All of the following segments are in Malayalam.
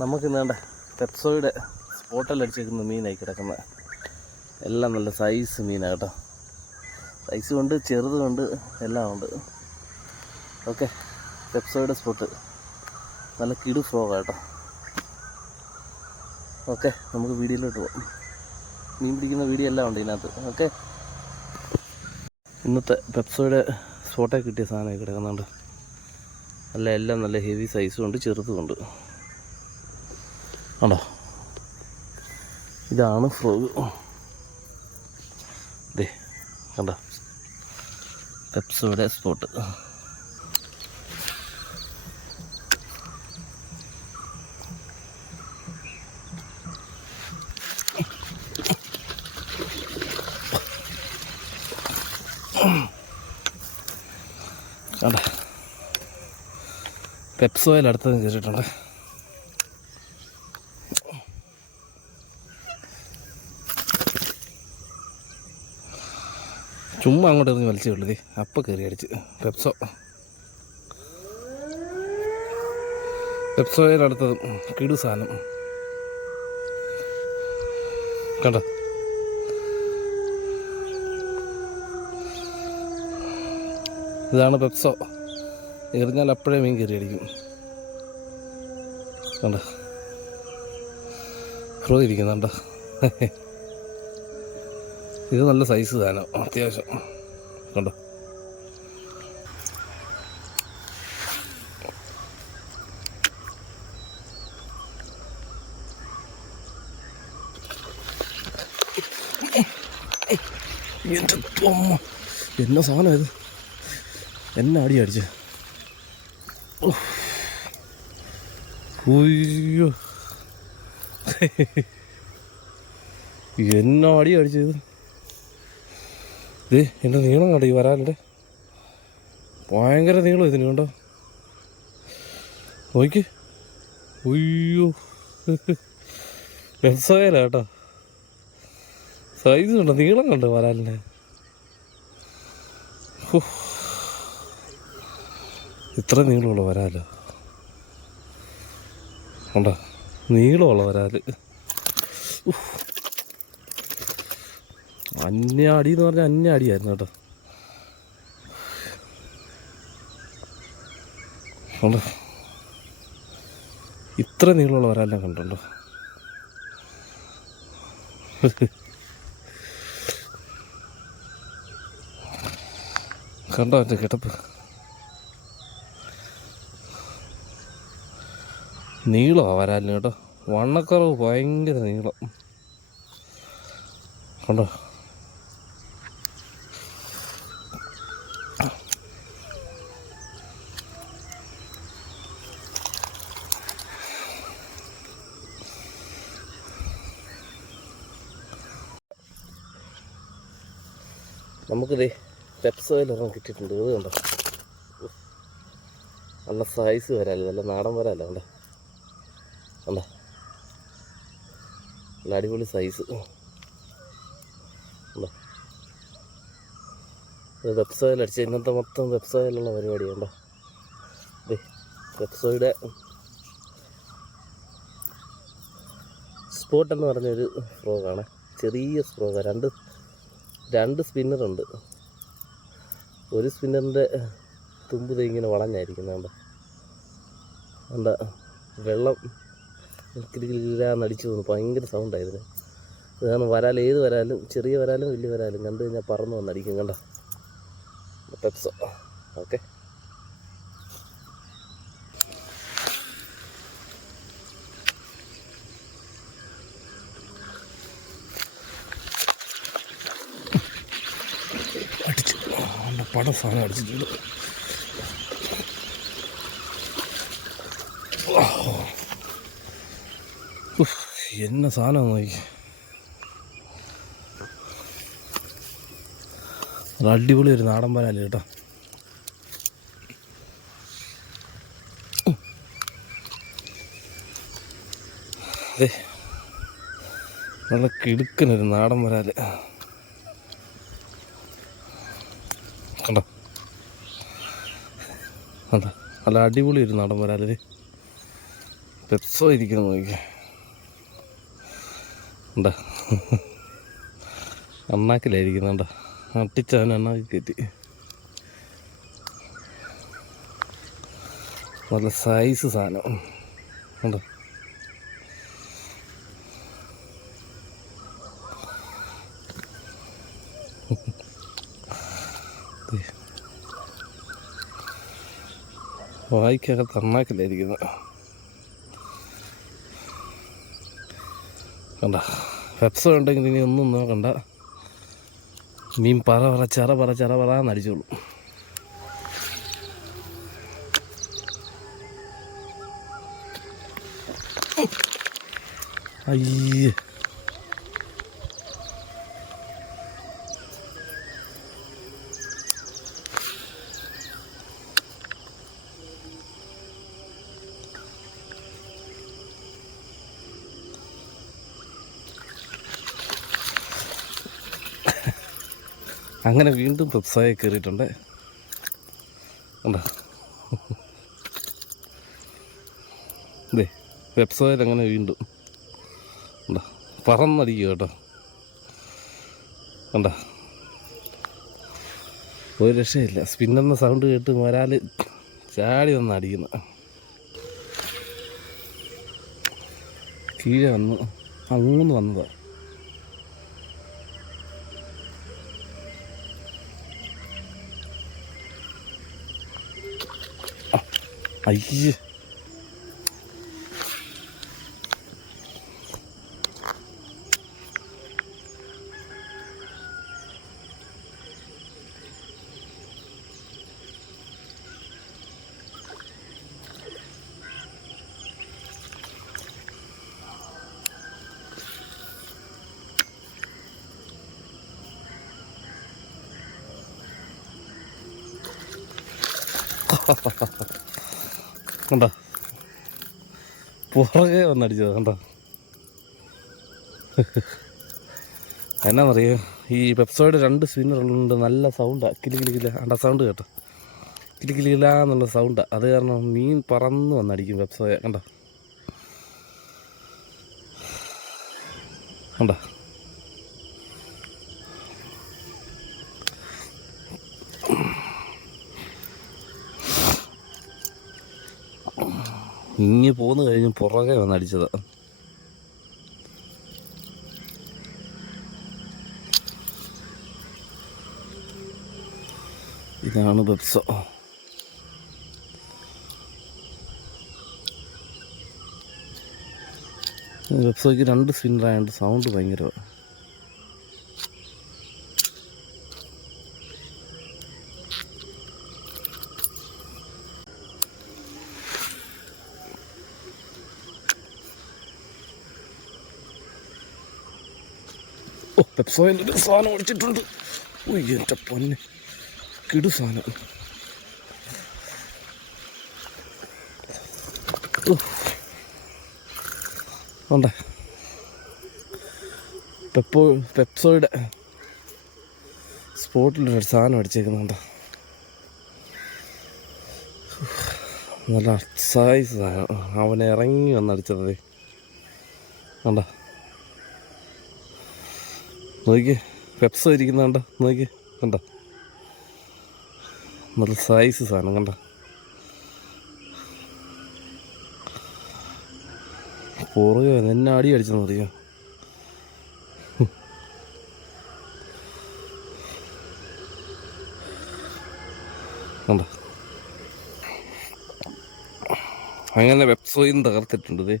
നമുക്കിന്ന് വേണ്ട പെപ്സോയുടെ സ്പോട്ടെല്ലാം അടിച്ചേക്കുന്ന മീനായി കിടക്കുന്ന എല്ലാം നല്ല സൈസ് മീനാണ് കേട്ടോ. സൈസ് കൊണ്ട് ചെറുതുകൊണ്ട് എല്ലാം ഉണ്ട്. ഓക്കെ, പെപ്സോയുടെ സ്പോട്ട് നല്ല കിടു ഫ്രോഗാണ് കേട്ടോ. ഓക്കെ, നമുക്ക് വീഡിയോയിലോട്ട് പോകാം. മീൻ പിടിക്കുന്ന വീഡിയോ എല്ലാം ഉണ്ട് ഇതിനകത്ത്. ഓക്കെ, ഇന്നത്തെ പെപ്സോയുടെ സ്പോട്ടെ കിട്ടിയ സാധനമായി കിടക്കുന്നുണ്ട്. എല്ലാം നല്ല ഹെവി സൈസും ഉണ്ട്, ചെറുതുമുണ്ട്. ആണോ, ഇതാണ് ഫ്രോഗ്. ദേ കണ്ടോ, പെപ്സോയുടെ സ്പോട്ട്. കണ്ട, പെപ്സോയിൽ അടുത്തതും കയറിയിട്ടുണ്ട്. ചുമ്മാ അങ്ങോട്ട് എറിഞ്ഞ് വലിച്ചേ ഉള്ളത്. അപ്പം കയറി അടിച്ച് പെപ്സോയിലടുത്തതും കിടു സാധനം. കണ്ടോ, ഇതാണ് പെപ്സോ. എറിഞ്ഞാൽ അപ്പോഴേ മീൻ കയറി അടിക്കും. കണ്ടോ, ഫ്രോ ഇരിക്കുന്നുണ്ടോ. ഇത് നല്ല സൈസ് സാധനം അത്യാവശ്യം. കണ്ടോ, എന്നാ സാധനം ഇത്, എന്നെ അടി അടിച്ച്. അയ്യോ, എന്നാ അടി അടിച്ചത്. എൻ്റെ നീളം കണ്ടോ, ഈ വരാലിൻ്റെ ഭയങ്കര നീളം ഇതിന്. കണ്ടോ, നോക്കി. അയ്യോ, പെപ്സോയില കേട്ടോ. സൈസ് കണ്ടോ, നീളം കണ്ടോ വരാലിൻ്റെ. ഇത്ര നീളമുള്ള വരാലോ. കണ്ടോ, നീളമുള്ള വരാല്. അന്യാടി എന്ന് പറഞ്ഞാൽ അന്യാടിയായിരുന്നു കേട്ടോ. കണ്ടോ, ഇത്ര നീളമുള്ള വരാലെല്ലാം കണ്ടുണ്ടോ. കണ്ടോ എൻ്റെ കിടപ്പ്. നീളമാണ് വരാലിന് കേട്ടോ. വണ്ണക്കുറവ് ഭയങ്കര നീളം. കണ്ടോ, നമുക്കിത് പെപ്സോയിലൊരെണ്ണം കിട്ടിയിട്ടുണ്ട്. ഇത് കണ്ടോ, നല്ല സൈസ് വരാല്ലോ, നല്ല നാടൻ വരാല്ലോ. കണ്ടോ, കണ്ടോ, നല്ല അടിപൊളി സൈസ്. കണ്ടോ, ഇത് പെപ്സോയിൽ അടിച്ച ഇന്നത്തെ മൊത്തം പെപ്സോയിലുള്ള പരിപാടി. കണ്ടോ, പെപ്സോയുടെ സ്പോട്ട് എന്ന് പറഞ്ഞൊരു ഫ്രോഗാണ്. ചെറിയ ഫ്രോഗാണ്. രണ്ട് സ്പിന്നറുണ്ട്. ഒരു സ്പിന്നറിൻ്റെ തുമ്പ് ഇങ്ങനെ വളഞ്ഞായിരിക്കുന്നത്. കണ്ട, വെള്ളം കിരികിരാന്നടിച്ചു തോന്നുന്നു. ഭയങ്കര സൗണ്ടായിരുന്നു. ഇതാണ് വരാൽ. ഏത് വരാലും, ചെറിയ വരാലും വലിയ വരാലും കണ്ടു കഴിഞ്ഞാൽ പറന്ന് വന്നടിക്കും. കണ്ട, പെപ്സോ. ഓക്കെ, അടിച്ചു പടം സാധനം അടിച്ചിട്ടുണ്ട്. എന്ന സാധനം നോക്കി. അടിപൊളി ഒരു നാടൻ വരാല് കേട്ടോ. നല്ല കിടുക്കനൊരു നാടൻ വരാല്. കണ്ടോ, കണ്ടോ, നല്ല അടിപൊളി ഒരു നാടൻ വരാല്. പെപ്സോ ഇരിക്കുന്നു നോക്കി എന്താ അണ്ണാക്കിലായിരിക്കുന്നുണ്ടോ അട്ടിച്ചവൻ അണ്ണാക്കി കയറ്റി നല്ല സൈസ് സാധനം ഉണ്ടോ വായിക്കകത്ത് അണ്ണാക്കിലായിരിക്കുന്നത് കണ്ട പെപ്സോ ഉണ്ടെങ്കിൽ ഇനി ഒന്നും നോക്കണ്ട മീൻ ചെറ പറന്ന് അടിച്ചോളൂ അയ്യേ അങ്ങനെ വീണ്ടും പെപ്സോയെ കയറിയിട്ടുണ്ട് ഉണ്ടോ ഇതേ പെപ്സോയിൽ അങ്ങനെ വീണ്ടും ഉണ്ടോ പറന്നടിക്കുക കേട്ടോ ഉണ്ടോ ഒരു രക്ഷയില്ല സ്പിന്നെന്ന സൗണ്ട് കേട്ട് ഒരാൾ ചാടി വന്ന് അടിക്കുന്നു കീഴെ വന്നു അങ്ങ് വന്നതാ അയ്യേ കണ്ടോ പുറകെ വന്നടിച്ചത് കണ്ടോ എന്നാന്നറിയോ ഈ പെപ്സോയുടെ 2 സ്പിന്നറുണ്ട് നല്ല സൗണ്ടാണ് കിലിക്കിലിക്കില്ല അണ്ട സൗണ്ട് കേട്ടോ കിലിക്കിലിക്കില്ല എന്നുള്ള സൗണ്ടാണ് അത് കാരണം മീൻ പറന്ന് വന്നടിക്കും പെപ്സോയെ കണ്ടോ കണ്ടോ ഇങ്ങി പോന്നു കഴിഞ്ഞ് പുറകെ വന്നടിച്ചത് ഇതാണ് പെപ്സോ പെപ്സോയ്ക്ക് 2 സ്പിന്നറായതുകൊണ്ട് സൗണ്ട് ഭയങ്കരമാണ് ഓ പെപ്സോയിൽ ഒരു സാധനം ഒടിച്ചിട്ടുണ്ട് ഉയ്യ എൻ്റെ പൊന്നെ കിടു സാധനം ഉണ്ടേ പെപ്സോയുടെ സ്പോട്ടിലൊരു സാധനം അടിച്ചേക്കുന്നുണ്ട് നല്ല സൈസ് സാധനം അവനെ ഇറങ്ങി വന്നടിച്ചത് കണ്ടോ നോക്കി പെപ്സോ ഇരിക്കുന്നുണ്ടോ നോക്കി കണ്ടോ നല്ല സൈസ് സാധനം കണ്ടോ പുറകെ എന്നെ അടി അടിച്ചെന്ന് അറിയാം കണ്ടോ അങ്ങനെ പെപ്സോയും തകർത്തിട്ടുണ്ട് ഇത്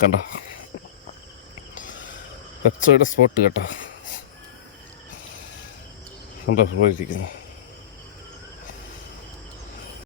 കണ്ടോ പെപ്സോയുടെ സ്പോട്ട് കേട്ടോ കണ്ടോ പോയിരിക്കുന്നു